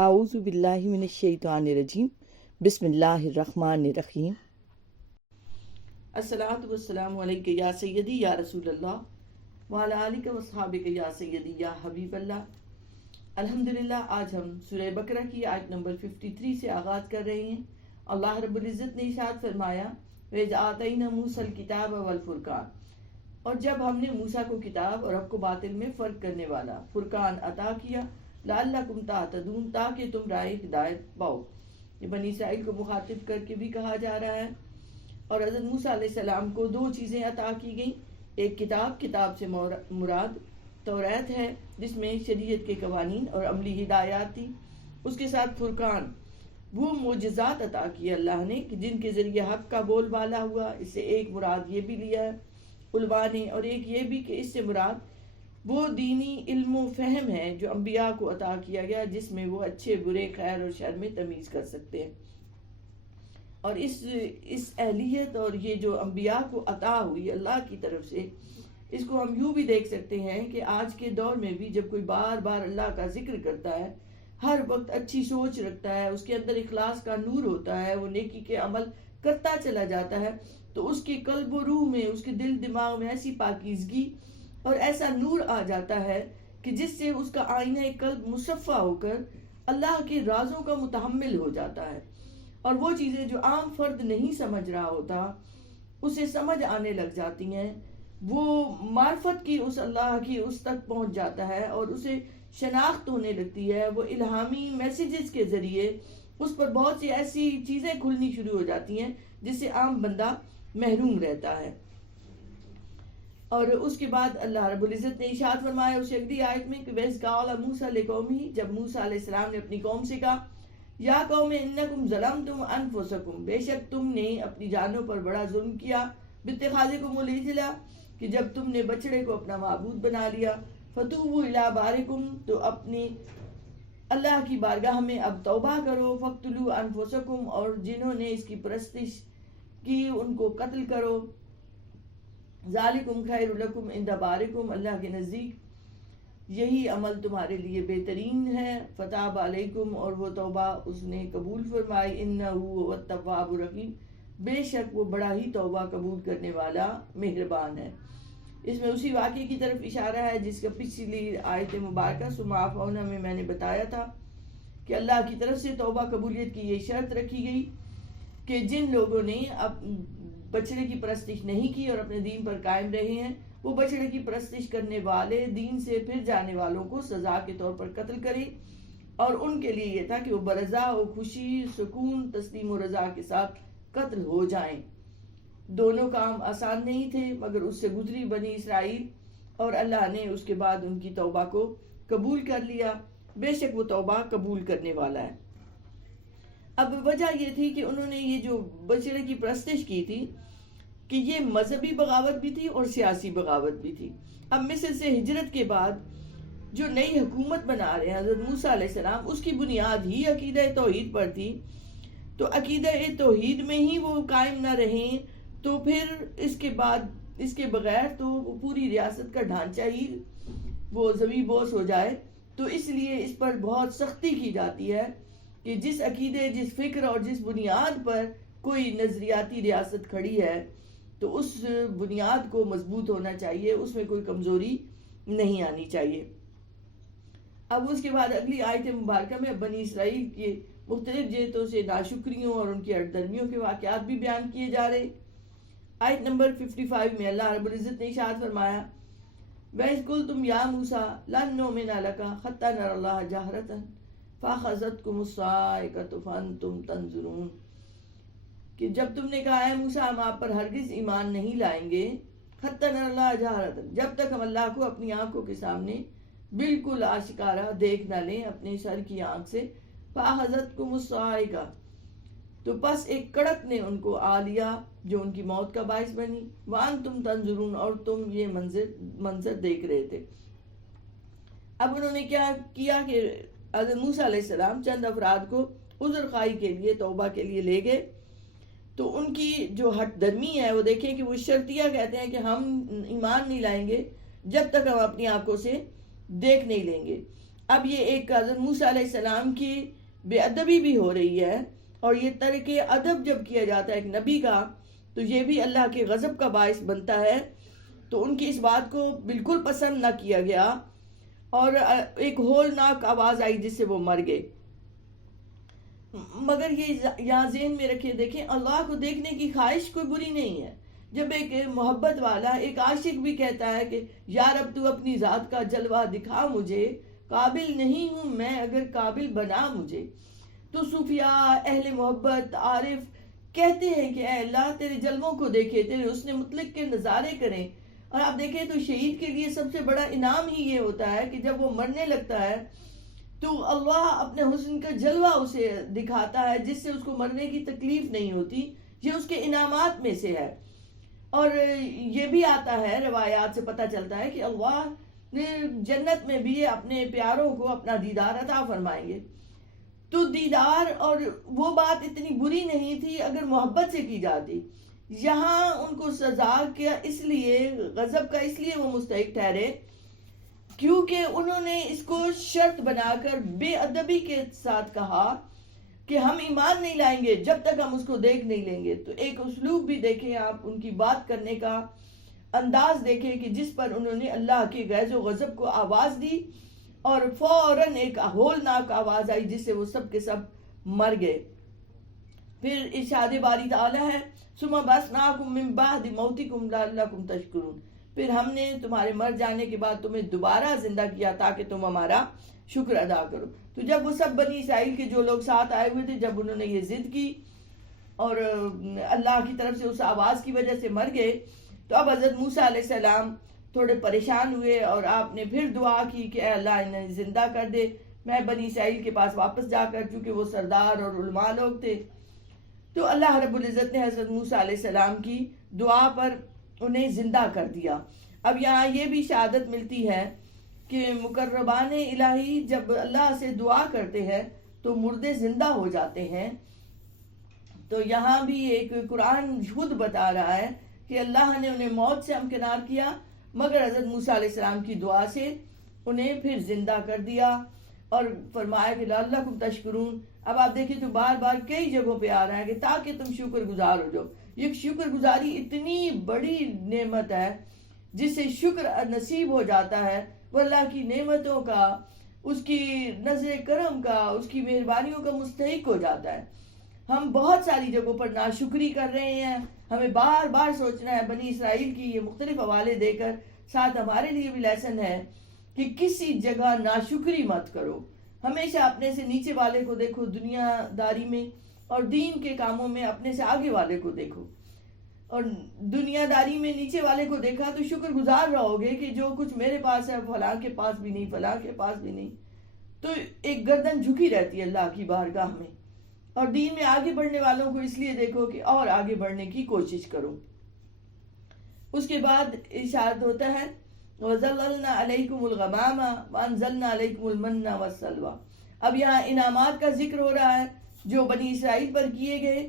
اعوذ باللہ من الشیطان الرجیم بسم اللہ الرحمن الرحیم الصلاۃ والسلام علیک یا سیدی یا رسول اللہ وعلی آلک واصحابک یا سیدی یا حبیب اللہ۔ الحمدللہ آج ہم سورہ بقرہ کی آیت نمبر 53 سے آغاز کر رہے ہیں۔ اللہ رب العزت نے ارشاد فرمایا وَإِذْ آتَيْنَا مُوسَى الْكِتَابَ وَالْفُرْقَانَ، اور جب ہم نے موسیٰ کو کتاب اور حق کو باطل میں فرق کرنے والا فرقان عطا کیا، لعلکم تہتدون، تاکہ تم راہ ہدایت پاؤ۔ یہ بنی اسرائیل کو مخاطب کر کے بھی کہا جا رہا ہے۔ اور حضرت موسیٰ علیہ السلام کو دو چیزیں عطا کی گئیں، ایک کتاب سے مراد توریت ہے جس میں شریعت کے قوانین اور عملی ہدایات تھی، اس کے ساتھ فرقان، وہ معجزات عطا کیے اللہ نے کہ جن کے ذریعے حق کا بول بالا ہوا۔ اس سے ایک مراد یہ بھی لیا ہے علماء نے، اور ایک یہ بھی کہ اس سے مراد وہ دینی علم و فہم ہے جو انبیاء کو عطا کیا گیا، جس میں وہ اچھے برے خیر اور شر میں تمیز کر سکتے ہیں۔ اور اس اہلیت اور یہ جو انبیاء کو عطا ہوئی اللہ کی طرف سے، اس کو ہم یوں بھی دیکھ سکتے ہیں کہ آج کے دور میں بھی جب کوئی بار بار اللہ کا ذکر کرتا ہے، ہر وقت اچھی سوچ رکھتا ہے، اس کے اندر اخلاص کا نور ہوتا ہے، وہ نیکی کے عمل کرتا چلا جاتا ہے، تو اس کے قلب و روح میں، اس کے دل دماغ میں ایسی پاکیزگی اور ایسا نور آ جاتا ہے کہ جس سے اس کا آئینہ قلب مصفہ ہو کر اللہ کے رازوں کا متحمل ہو جاتا ہے، اور وہ چیزیں جو عام فرد نہیں سمجھ رہا ہوتا اسے سمجھ آنے لگ جاتی ہیں، وہ معرفت کی اس اللہ کی اس تک پہنچ جاتا ہے اور اسے شناخت ہونے لگتی ہے۔ وہ الہامی میسیجز کے ذریعے اس پر بہت سی ایسی چیزیں کھلنی شروع ہو جاتی ہیں جس سے عام بندہ محروم رہتا ہے۔ اور اس کے بعد اللہ رب العزت نے ارشاد فرمایا اس اگلی آیت میں کہ وَإِذْ قَالَ مُوسَىٰ لِقَوْمِهِ، جب موسیٰ علیہ السلام نے اپنی قوم سے کہا یا قوم انکم ظلمتم انفسکم، بے شک تم نے اپنی جانوں پر بڑا ظلم کیا، باتخاذکم العجل، کہ جب تم نے بچڑے کو اپنا معبود بنا لیا، فتوبوا الی بارکم، تو اپنی اللہ کی بارگاہ میں اب توبہ کرو، فاقتلوا انفسکم، اور جنہوں نے اس کی پرستش کی ان کو قتل کرو، ذالکم خیر لکم عند بارکم، اللہ کے نزدیک یہی عمل تمہارے لیے بہترین ہے، فتاب علیکم، اور وہ توبہ اس نے قبول فرمائی، انہ هو التواب الرحیم، بے شک وہ بڑا ہی توبہ قبول کرنے والا مہربان ہے۔ اس میں اسی واقعے کی طرف اشارہ ہے جس کا پچھلی آیت مبارکہ ثم عفونا میں نے بتایا تھا کہ اللہ کی طرف سے توبہ قبولیت کی یہ شرط رکھی گئی کہ جن لوگوں نے بچڑے کی پرستش نہیں کی اور اپنے دین پر قائم رہے ہیں، وہ بچڑے کی پرستش کرنے والے دین سے پھر جانے والوں کو سزا کے طور پر قتل کرے، اور ان کے لیے یہ تھا کہ وہ برضا و خوشی، سکون، تسلیم و رضا کے ساتھ قتل ہو جائیں۔ دونوں کام آسان نہیں تھے مگر اس سے گزری بنی اسرائیل، اور اللہ نے اس کے بعد ان کی توبہ کو قبول کر لیا، بے شک وہ توبہ قبول کرنے والا ہے۔ اب وجہ یہ تھی کہ انہوں نے یہ جو بچڑے کی پرستش کی تھی کہ یہ مذہبی بغاوت بھی تھی اور سیاسی بغاوت بھی تھی۔ اب مصر سے ہجرت کے بعد جو نئی حکومت بنا رہے ہیں حضرت موسیٰ علیہ السلام، اس کی بنیاد ہی عقیدہ توحید پر تھی، تو عقیدہ توحید میں ہی وہ قائم نہ رہیں تو پھر اس کے بعد اس کے بغیر تو وہ پوری ریاست کا ڈھانچہ ہی وہ زمیں بوس ہو جائے، تو اس لیے اس پر بہت سختی کی جاتی ہے کہ جس عقیدے، جس فکر اور جس بنیاد پر کوئی نظریاتی ریاست کھڑی ہے تو اس بنیاد کو مضبوط ہونا چاہیے، اس میں کوئی کمزوری نہیں آنی چاہیے۔ اب اس کے بعد اگلی آیت مبارکہ میں بنی اسرائیل کے مختلف جہتوں سے ناشکریوں اور ان کی ہٹدرمیوں کے واقعات بھی بیان کیے جا رہے۔ آیت نمبر 55 میں اللہ رب العزت نے ارشاد فرمایا وَإِذْ قُلْتُمْ يَا مُوسَىٰ لَن نُّؤْمِنَ لَكَ حَتَّىٰ نَرَى اللَّهَ جَهْرَةً فَأَخَذَتْكُمُ الصَّاعِقَةُ فَأَنتُمْ تَنظُرُونَ، کہ جب تم نے کہا اے موسیٰ ہم آپ پر ہرگز ایمان نہیں لائیں گے، حَتَّىٰ نَرَى اللَّهَ جَهْرَةً، جب تک ہم اللہ کو اپنی آنکھوں کے سامنے بالکل آشکارا دیکھ نہ لیں اپنے سر کی آنکھ سے، فَأَخَذَتْكُمُ الصَّاعِقَةُ، تو پس ایک کڑک نے ان کو آ لیا جو ان کی موت کا باعث بنی، وَأَنْتُمْ تَنظُرُونَ، اور تم یہ منظر دیکھ رہے تھے۔ اب انہوں نے کیا کیا کہ حضرت موسیٰ علیہ السلام چند افراد کو عذر خواہی کے لیے، توبہ کے لیے لے گئے، تو ان کی جو ہٹ درمی ہے وہ دیکھیں کہ وہ شرطیہ کہتے ہیں کہ ہم ایمان نہیں لائیں گے جب تک ہم اپنی آنکھوں سے دیکھ نہیں لیں گے۔ اب یہ ایک حضرت موسیٰ علیہ السلام کی بے ادبی بھی ہو رہی ہے، اور یہ ترک ادب جب کیا جاتا ہے ایک نبی کا تو یہ بھی اللہ کے غضب کا باعث بنتا ہے. تو ان کی اس بات کو بالکل پسند نہ کیا گیا اور ایک ہولناک آواز آئی جس سے وہ مر گئے. مگر یہ یہاں ذہن میں رکھے، دیکھیں اللہ کو دیکھنے کی خواہش کوئی بری نہیں ہے. جب ایک محبت والا ایک عاشق بھی کہتا ہے کہ یا رب تو اپنی ذات کا جلوہ دکھا مجھے، قابل نہیں ہوں میں اگر قابل بنا مجھے. تو صوفیاء، اہل محبت، عارف کہتے ہیں کہ اے اللہ تیرے جلووں کو دیکھے، تیرے حسن مطلق کے نظارے کریں. اور آپ دیکھیں تو شہید کے لیے سب سے بڑا انعام ہی یہ ہوتا ہے کہ جب وہ مرنے لگتا ہے تو اللہ اپنے حسن کا جلوہ اسے دکھاتا ہے جس سے اس کو مرنے کی تکلیف نہیں ہوتی. یہ اس کے انعامات میں سے ہے. اور یہ بھی آتا ہے، روایات سے پتہ چلتا ہے کہ اللہ نے جنت میں بھی اپنے پیاروں کو اپنا دیدار عطا فرمائیں گے. تو دیدار اور وہ بات اتنی بری نہیں تھی اگر محبت سے کی جاتی. یہاں ان کو سزا کیا اس لیے، غضب کا اس لیے وہ مستحق ٹھہرے کیونکہ انہوں نے اس کو شرط بنا کر بے ادبی کے ساتھ کہا کہ ہم ایمان نہیں لائیں گے جب تک ہم اس کو دیکھ نہیں لیں گے. تو ایک اسلوب بھی دیکھیں آپ، ان کی بات کرنے کا انداز دیکھیں کہ جس پر انہوں نے اللہ کے غیظ و غضب کو آواز دی اور فوراً ایک ہولناک آواز آئی جس سے وہ سب کے سب مر گئے. پھر ارشاد باری تعالیٰ ہے ثم بعثناکم من بعد موتکم لعلکم تشکرون، پھر ہم نے تمہارے مر جانے کے بعد تمہیں دوبارہ زندہ کیا تاکہ تم ہمارا شکر ادا کرو. تو جب وہ سب بنی اسرائیل کے جو لوگ ساتھ آئے ہوئے تھے، جب انہوں نے یہ ضد کی اور اللہ کی طرف سے اس آواز کی وجہ سے مر گئے، تو اب حضرت موسیٰ علیہ السلام تھوڑے پریشان ہوئے اور آپ نے پھر دعا کی کہ اے اللہ انہیں زندہ کر دے، میں بنی اسرائیل کے پاس واپس جا کر، چونکہ وہ سردار اور علماء لوگ تھے. تو اللہ رب العزت نے حضرت موسیٰ علیہ السلام کی دعا پر انہیں زندہ کر دیا. اب یہاں یہ بھی شہادت ملتی ہے کہ مقربان الہی جب اللہ سے دعا کرتے ہیں تو مردے زندہ ہو جاتے ہیں. تو یہاں بھی ایک قرآن خود بتا رہا ہے کہ اللہ نے انہیں موت سے ہمکنار کیا مگر حضرت موسیٰ علیہ السلام کی دعا سے انہیں پھر زندہ کر دیا اور فرمایا کہ لعلکم تشکرون. اب آپ دیکھیں تو بار بار کئی جگہوں پہ آ رہا ہے کہ تاکہ تم شکر گزار ہو جاؤ. یہ شکر گزاری اتنی بڑی نعمت ہے جس سے شکر نصیب ہو جاتا ہے، وہ اللہ کی نعمتوں کا، اس کی نظر کرم کا، اس کی مہربانیوں کا مستحق ہو جاتا ہے. ہم بہت ساری جگہوں پر ناشکری کر رہے ہیں. ہمیں بار بار سوچنا ہے، بنی اسرائیل کی یہ مختلف حوالے دے کر ساتھ ہمارے لیے بھی لیسن ہے کہ کسی جگہ ناشکری مت کرو. ہمیشہ اپنے سے نیچے والے کو دیکھو دنیا داری میں، اور دین کے کاموں میں اپنے سے آگے والے کو دیکھو. اور دنیا داری میں نیچے والے کو دیکھا تو شکر گزار رہو گے کہ جو کچھ میرے پاس ہے فلاں کے پاس بھی نہیں، فلاں کے پاس بھی نہیں. تو ایک گردن جھکی رہتی ہے اللہ کی بارگاہ میں. اور دین میں آگے بڑھنے والوں کو اس لیے دیکھو کہ اور آگے بڑھنے کی کوشش کرو. اس کے بعد ارشاد ہوتا ہے وَظَلَّلْنَا عَلَيْكُمُ الْغَمَامَ وَأَنزَلْنَا عَلَيْكُمُ الْمَنَّ وَالسَّلْوَىٰ. اب یہاں انعامات کا ذکر ہو رہا ہے جو بنی اسرائیل پر کیے گئے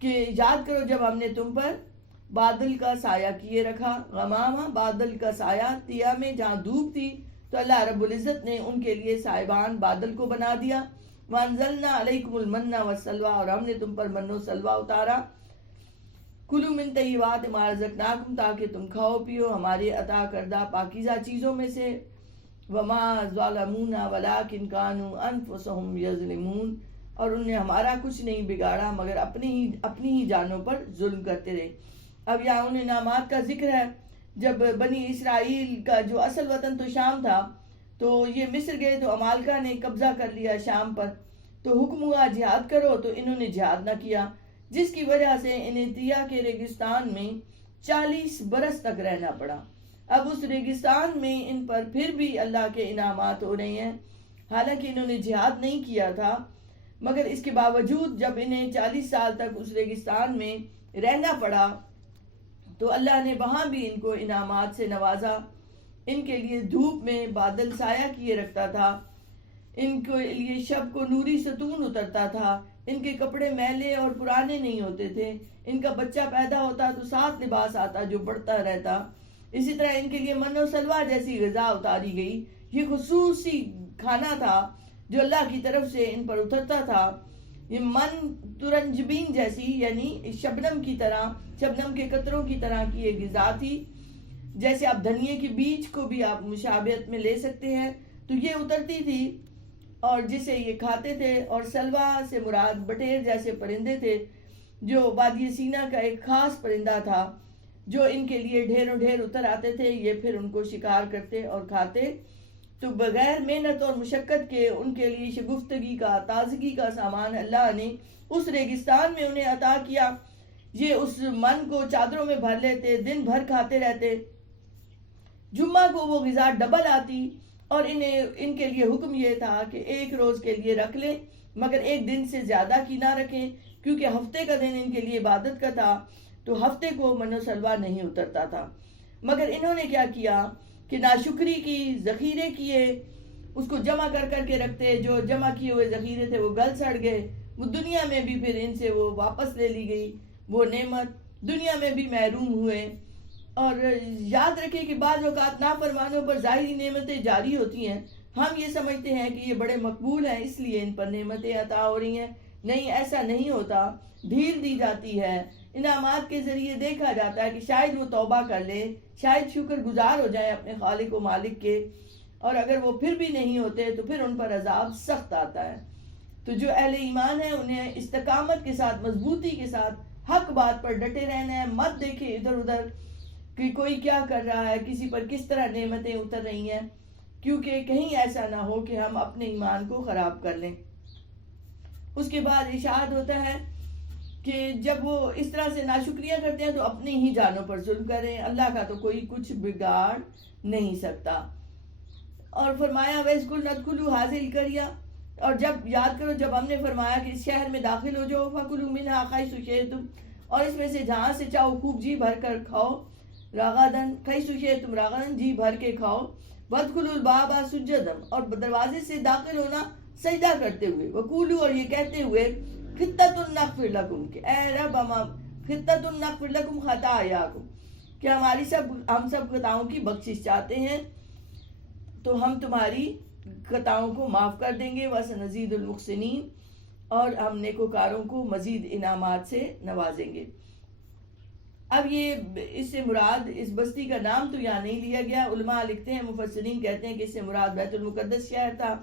کہ یاد کرو جب ہم نے تم پر بادل کا سایہ کیے رکھا. غمامہ بادل کا سایہ، تیا میں جہاں دھوپ تھی تو اللہ رب العزت نے ان کے لیے سائبان بادل کو بنا دیا. وَأَنزَلْنَا عَلَيْكُمُ الْمَنَّ وَالسَّلْوَىٰ، اور ہم نے تم پر من و سلوہ اتارا. کلوا من طیبات ما رزقناکم، تاکہ تم کھاؤ پیو ہمارے عطا کردہ پاکیزہ چیزوں میں سے. وما ظلمونا ولکن کانوا انفسهم یظلمون، اور انہوں نے ہمارا کچھ نہیں بگاڑا مگر اپنی ہی جانوں پر ظلم کرتے رہے. اب یہاں ان انعامات کا ذکر ہے. جب بنی اسرائیل کا جو اصل وطن تو شام تھا، تو یہ مصر گئے تو عمالقہ نے قبضہ کر لیا شام پر. تو حکم ہوا جہاد کرو تو انہوں نے جہاد نہ کیا، جس کی وجہ سے انہیں تیا کے ریگستان میں 40 برس تک رہنا پڑا. اب اس ریگستان میں ان پر پھر بھی اللہ کے انعامات ہو رہے ہیں، حالانکہ انہوں نے جہاد نہیں کیا تھا، مگر اس کے باوجود جب انہیں 40 سال تک اس ریگستان میں رہنا پڑا تو اللہ نے وہاں بھی ان کو انعامات سے نوازا. ان کے لیے دھوپ میں بادل سایہ کیے رکھتا تھا، ان کے لیے شب کو نوری ستون اترتا تھا، ان کے کپڑے میلے اور پرانے نہیں ہوتے تھے، ان کا بچہ پیدا ہوتا تو 7 لباس آتا جو بڑھتا رہتا. اسی طرح ان کے لیے من و سلوہ جیسی غذا اتاری گئی. یہ خصوصی کھانا تھا جو اللہ کی طرف سے ان پر اترتا تھا. یہ من ترنجبین جیسی یعنی شبنم کی طرح، شبنم کے قطروں کی طرح کی یہ غذا تھی. جیسے آپ دھنیے کے بیج کو بھی آپ مشابہت میں لے سکتے ہیں، تو یہ اترتی تھی اور جسے یہ کھاتے تھے. اور سلوا سے مراد بٹیر جیسے پرندے تھے جو وادی سینا کا ایک خاص پرندہ تھا جو ان کے لیے ڈھیروں ڈھیر اتر آتے تھے. یہ پھر ان کو شکار کرتے اور کھاتے. تو بغیر محنت اور مشقت کے ان کے لیے شگفتگی کا، تازگی کا سامان اللہ نے اس ریگستان میں انہیں عطا کیا. یہ اس من کو چادروں میں بھر لیتے، دن بھر کھاتے رہتے. جمعہ کو وہ غذا ڈبل آتی اور ان کے لیے حکم یہ تھا کہ ایک روز کے لیے رکھ لیں، مگر ایک دن سے زیادہ کی نہ رکھیں، کیونکہ ہفتے کا دن ان کے لیے عبادت کا تھا. تو ہفتے کو من و سلوا نہیں اترتا تھا. مگر انہوں نے کیا کیا کہ ناشکری کی، ذخیرے کیے، اس کو جمع کر کر کے رکھتے. جو جمع کیے ہوئے ذخیرے تھے وہ گل سڑ گئے. وہ دنیا میں بھی پھر ان سے وہ واپس لے لی گئی وہ نعمت، دنیا میں بھی محروم ہوئے. اور یاد رکھیں کہ بعض اوقات نافرمانوں پر ظاہری نعمتیں جاری ہوتی ہیں. ہم یہ سمجھتے ہیں کہ یہ بڑے مقبول ہیں اس لیے ان پر نعمتیں عطا ہو رہی ہیں. نہیں، ایسا نہیں ہوتا. ڈھیل دی جاتی ہے، انعامات کے ذریعے دیکھا جاتا ہے کہ شاید وہ توبہ کر لے، شاید شکر گزار ہو جائیں اپنے خالق و مالک کے. اور اگر وہ پھر بھی نہیں ہوتے تو پھر ان پر عذاب سخت آتا ہے. تو جو اہل ایمان ہیں انہیں استقامت کے ساتھ، مضبوطی کے ساتھ حق بات پر ڈٹے رہنا ہے. مت دیکھے ادھر ادھر کہ کوئی کیا کر رہا ہے، کسی پر کس طرح نعمتیں اتر رہی ہیں، کیونکہ کہیں ایسا نہ ہو کہ ہم اپنے ایمان کو خراب کر لیں. اس کے بعد ارشاد ہوتا ہے کہ جب وہ اس طرح سے ناشکریاں کرتے ہیں تو اپنی ہی جانوں پر ظلم کریں، اللہ کا تو کوئی کچھ بگاڑ نہیں سکتا. اور فرمایا وَإِذْ ادْخُلُوا هَٰذِهِ الْقَرْيَةَ، اور جب یاد کرو جب ہم نے فرمایا کہ اس شہر میں داخل ہو جاؤ، فَكُلُوا مِنْهَا حَيْثُ شِئْتُمْ، اور اس میں سے جہاں سے چاہو خوب جی بھر کر کھاؤ. راغدن حَيْثُ شِئْتُمْ راغدن، جی بھر کے کھاؤ. وَادْخُلُوا الْبَابَ سُجَّدًا، اور دروازے سے داخل ہونا سجدہ کرتے ہوئے. وَقُولُوا، اور یہ کہتے ہوئے خطۃ نغفر لکم، کہ اے رب خطۃ نغفر لکم خطایاکم، کہ ہم سب خطاؤں کی بخشش چاہتے ہیں تو ہم تمہاری خطاؤں کو معاف کر دیں گے. وَسَنَزِيدُ الْمُحْسِنِينَ، اور ہم نیکوکاروں کو مزید انعامات سے نوازیں گے. اب یہ اس سے مراد اس بستی کا نام تو یہاں نہیں لیا گیا. علماء لکھتے ہیں، مفسرین کہتے ہیں کہ اس سے مراد بیت المقدس شہر تھا.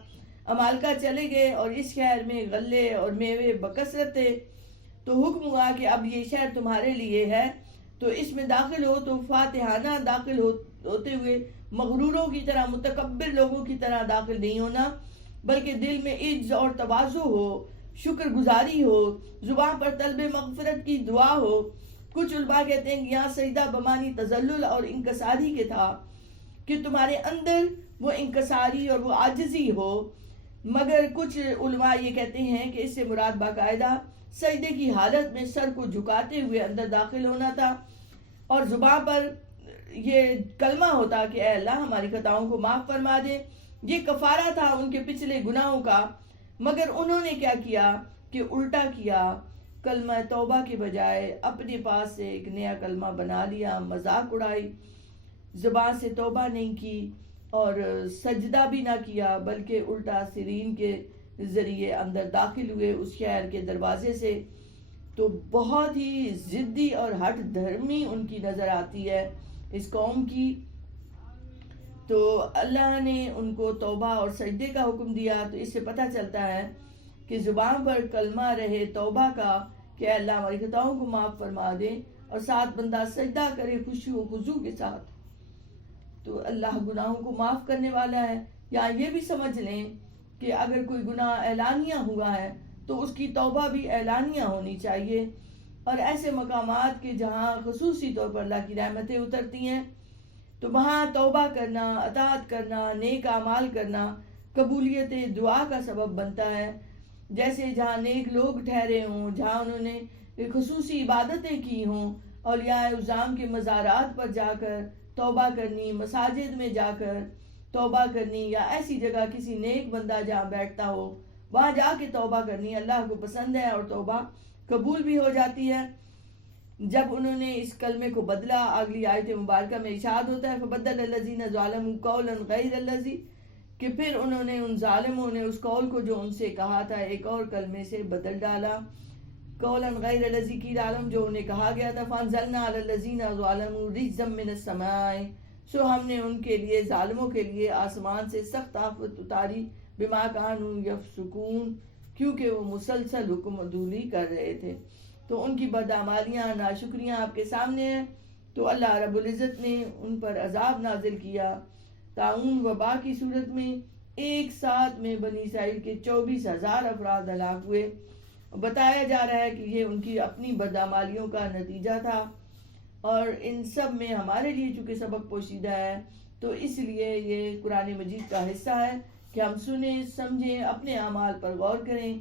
امالکہ چلے گئے اور اس شہر میں غلے اور میوے بکثرت تھے، تو حکم ہوا کہ اب یہ شہر تمہارے لیے ہے، تو اس میں داخل ہو تو فاتحانہ داخل ہوتے ہوئے مغروروں کی طرح، متکبر لوگوں کی طرح داخل نہیں ہونا، بلکہ دل میں عجز اور تواضع ہو، شکر گزاری ہو، زبان پر طلب مغفرت کی دعا ہو. کچھ علماء کہتے ہیں کہ یہاں سجدہ بمانی تذلل اور انکساری کے تھا، کہ تمہارے اندر وہ انکساری اور وہ عاجزی ہو. مگر کچھ علماء یہ کہتے ہیں کہ اس سے مراد باقاعدہ سجدے کی حالت میں سر کو جھکاتے ہوئے اندر داخل ہونا تھا، اور زبان پر یہ کلمہ ہوتا کہ اے اللہ ہماری خطاؤں کو معاف فرما دے. یہ کفارہ تھا ان کے پچھلے گناہوں کا. مگر انہوں نے کیا کیا کہ الٹا کیا، کلمہ توبہ کے بجائے اپنے پاس سے ایک نیا کلمہ بنا لیا، مذاق اڑائی، زبان سے توبہ نہیں کی اور سجدہ بھی نہ کیا، بلکہ الٹا سرین کے ذریعے اندر داخل ہوئے اس شہر کے دروازے سے. تو بہت ہی ضدی اور ہٹ دھرمی ان کی نظر آتی ہے اس قوم کی. تو اللہ نے ان کو توبہ اور سجدے کا حکم دیا. تو اس سے پتہ چلتا ہے کہ زبان پر کلمہ رہے توبہ کا کہ اے اللہ ہماری خطاؤں کو معاف فرما دے، اور ساتھ بندہ سجدہ کرے خشوع و خضوع کے ساتھ، تو اللہ گناہوں کو معاف کرنے والا ہے. یا یہ بھی سمجھ لیں کہ اگر کوئی گناہ اعلانیہ ہوا ہے تو اس کی توبہ بھی اعلانیہ ہونی چاہیے. اور ایسے مقامات کے جہاں خصوصی طور پر اللہ کی رحمتیں اترتی ہیں تو وہاں توبہ کرنا، اطاعت کرنا، نیک اعمال کرنا قبولیت دعا کا سبب بنتا ہے. جیسے جہاں نیک لوگ ٹھہرے ہوں، جہاں انہوں نے خصوصی عبادتیں کی ہوں، اولیاء اعظام کے مزارات پر جا کر توبہ کرنی، مساجد میں جا کر توبہ کرنی، یا ایسی جگہ کسی نیک بندہ جہاں بیٹھتا ہو وہاں جا کے توبہ کرنی اللہ کو پسند ہے، اور توبہ قبول بھی ہو جاتی ہے. جب انہوں نے اس کلمے کو بدلا، اگلی آیت مبارکہ میں ارشاد ہوتا ہے فَبَدَّلَ الَّذِينَ ظَلَمُوا قَوْلًا غَيْرَ الَّذِي، کہ پھر انہوں نے ان ظالموں نے اس قول کو جو ان سے کہا تھا ایک اور کلمے سے بدل ڈالا، قولا غیر الذی قیل لہم، جو انہیں کہا گیا تھا، فانزلنا علی الذین ظلموا رجزا من السماء، سو ہم نے ان کے لیے ظالموں کے لیے آسمان سے سخت آفت اتاری، بما کانوا یفسقون، کیونکہ وہ مسلسل حکم عدولی کر رہے تھے۔ تو ان کی بدعمالیاں، ناشکریاں آپ کے سامنے ہیں۔ تو اللہ رب العزت نے ان پر عذاب نازل کیا طاعون وبا کی صورت میں۔ ایک ساتھ میں بنی اسرائیل کے 24,000 افراد ہلاک ہوئے۔ بتایا جا رہا ہے کہ یہ ان کی اپنی بدعمالیوں کا نتیجہ تھا، اور ان سب میں ہمارے لیے چونکہ سبق پوشیدہ ہے، تو اس لیے یہ قرآن مجید کا حصہ ہے کہ ہم سنیں، سمجھیں، اپنے اعمال پر غور کریں،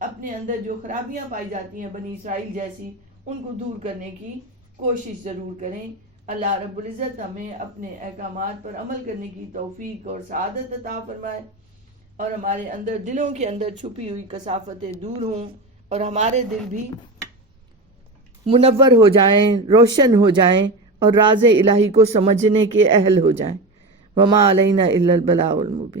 اپنے اندر جو خرابیاں پائی جاتی ہیں بنی اسرائیل جیسی، ان کو دور کرنے کی کوشش ضرور کریں۔ اللہ رب العزت ہمیں اپنے احکامات پر عمل کرنے کی توفیق اور سعادت عطا فرمائے، اور ہمارے اندر، دلوں کے اندر چھپی ہوئی کثافتیں دور ہوں، اور ہمارے دل بھی منور ہو جائیں، روشن ہو جائیں، اور راز الہی کو سمجھنے کے اہل ہو جائیں۔ وما علینا الا البلاغ المبین۔